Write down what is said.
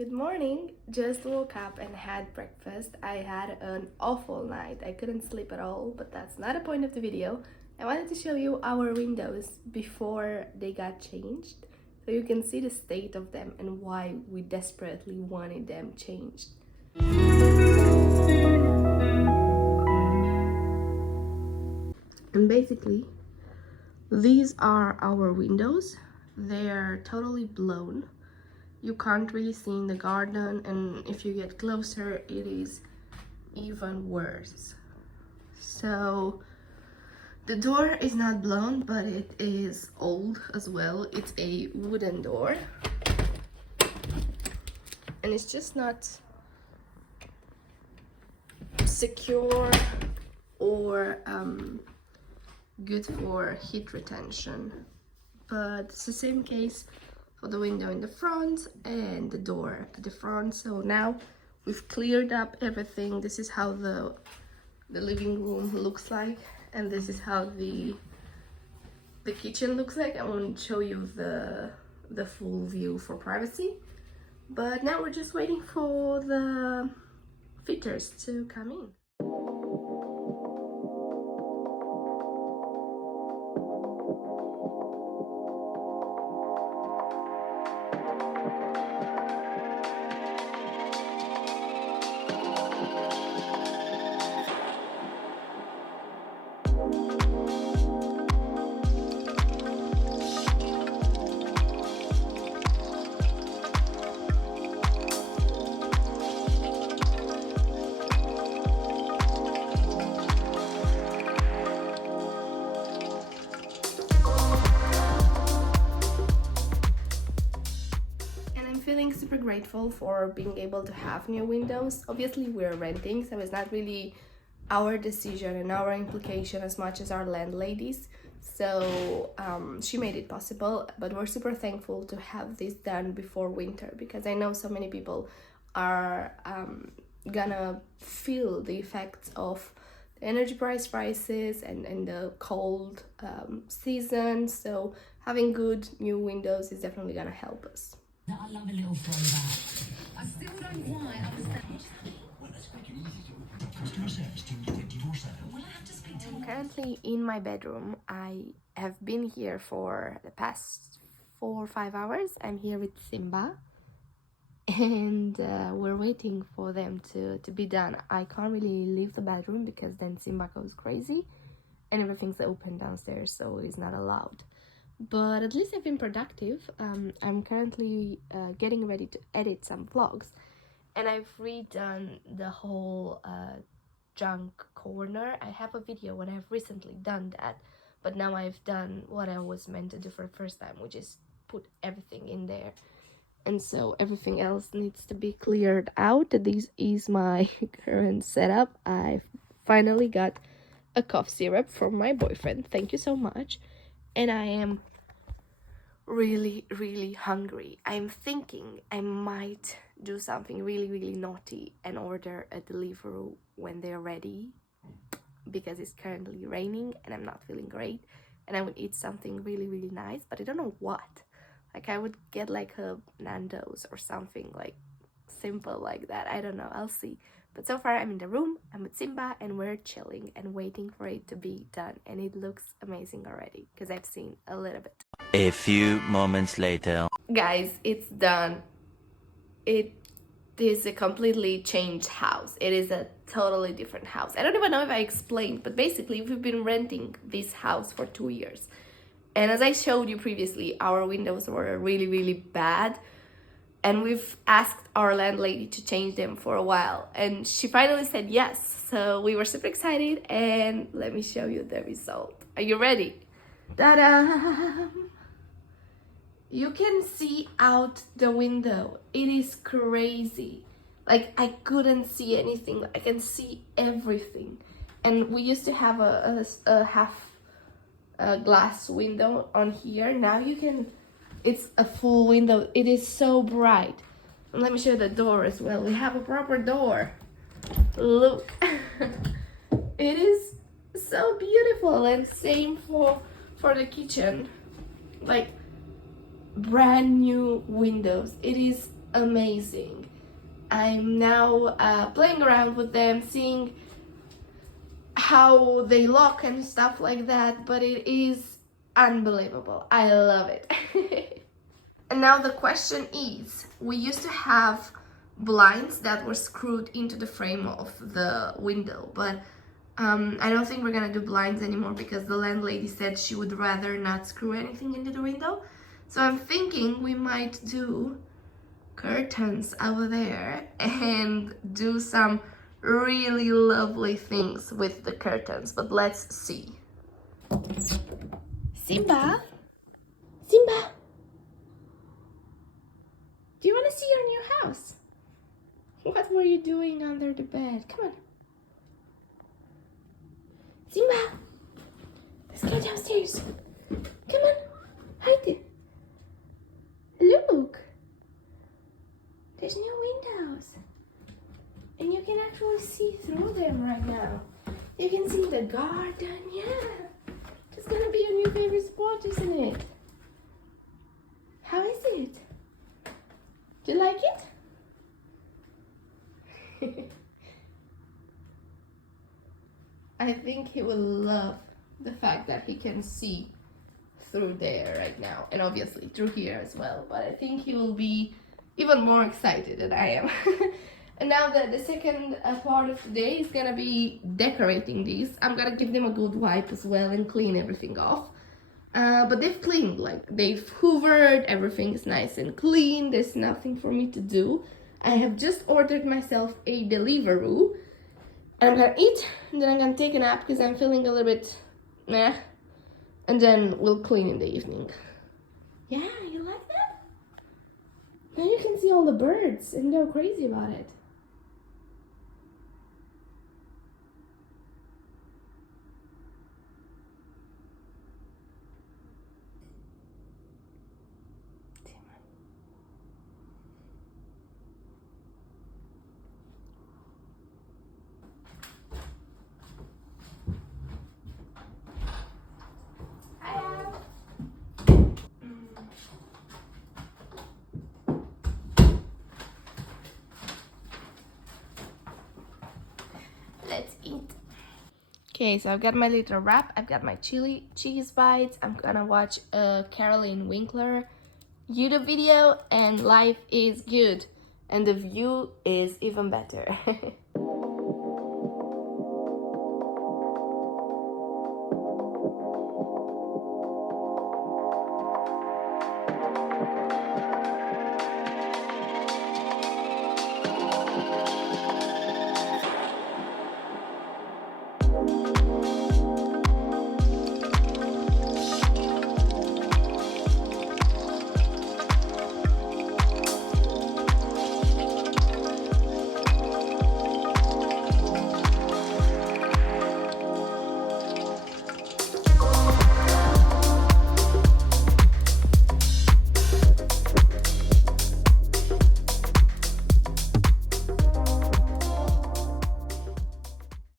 Good morning. Just woke up and had breakfast. I had an awful night. I couldn't sleep at all, but that's not the point of the video. I wanted to show you our windows before they got changed so you can see the state of them and why we desperately wanted them changed. And basically, these are our windows. They're totally blown. You can't really see in the garden, and if you get closer it is even worse. So the door is not blown, but it is old as well. It's a wooden door and it's just not secure or good for heat retention. But it's the same case for the window in the front and the door at the front. So now we've cleared up everything. This is how the living room looks like, and this is how the kitchen looks like. I won't show you the full view for privacy, but now we're just waiting for the fitters to come in. Feeling super grateful for being able to have new windows. Obviously we're renting, so it's not really our decision and our implication as much as our landlady's, so she made it possible. But we're super thankful to have this done before winter, because I know so many people are gonna feel the effects of the energy prices and the cold season, so having good new windows is definitely gonna help us. I love a little throwback. I still don't quite understand. Well, let's make it easy to open customer service team 24/7. Well, I have to speak to I'm currently in my bedroom. I have been here for the past 4 or 5 hours. I'm here with Simba, and we're waiting for them to be done. I can't really leave the bedroom because then Simba goes crazy and everything's open downstairs, so he's not allowed. But at least I've been productive. I'm currently getting ready to edit some vlogs, and I've redone the whole junk corner. I have a video when I've recently done that, but now I've done what I was meant to do for the first time, which is put everything in there. And so everything else needs to be cleared out. This is my current setup. I finally got a cough syrup from my boyfriend. Thank you so much. And I am really hungry. I'm thinking I might do something really naughty and order a Deliveroo when they're ready, because it's currently raining and I'm not feeling great, and I would eat something really nice, but I don't know what. Like, I would get like a Nando's or something like simple like that. I don't know, I'll see. But so far I'm in the room, I'm with Simba, and we're chilling and waiting for it to be done, and it looks amazing already because I've seen a little bit. A few moments later. Guys, it's done. It is a completely changed house. It is a totally different house. I don't even know if I explained, but basically we've been renting this house for 2 years. And as I showed you previously, our windows were really bad. And we've asked our landlady to change them for a while, and she finally said yes. So we were super excited, and let me show you the result. Are you ready? Ta-da! You can see out the window. It is crazy. Like, I couldn't see anything. I can see everything. And we used to have a half glass window on here. Now you can, it's a full window. It is so bright. And let me show you the door as well. We have a proper door. Look. It is so beautiful. And same for the kitchen. Like, brand new windows. It is amazing. I'm now playing around with them, seeing how they look and stuff like that, but it is unbelievable. I love it. And now the question is, we used to have blinds that were screwed into the frame of the window, but I don't think we're gonna do blinds anymore because the landlady said she would rather not screw anything into the window. So I'm thinking we might do curtains over there and do some really lovely things with the curtains, but let's see. Simba? Simba? Do you want to see your new house? What were you doing under the bed? Come on. Simba! Let's go downstairs. Come on. Hide it. Look. There's new windows. And you can actually see through them right now. You can see the garden. Yeah. It's gonna be your new favorite spot, isn't it? How is it? Do you like it? I think he will love the fact that he can see through there right now, and obviously through here as well, but I think he will be even more excited than I am. And now the second part of today is gonna be decorating these. I'm gonna give them a good wipe as well and clean everything off. But they've cleaned, like they've hoovered, everything is nice and clean, there's nothing for me to do. I have just ordered myself a Deliveroo, and I'm gonna eat, and then I'm gonna take a nap because I'm feeling a little bit meh, and then we'll clean in the evening. Yeah, you like that? Now you can see all the birds and they're crazy about it. Let's eat. Okay, so I've got my little wrap, I've got my chili cheese bites, I'm gonna watch a Caroline Winkler YouTube video, and life is good and the view is even better.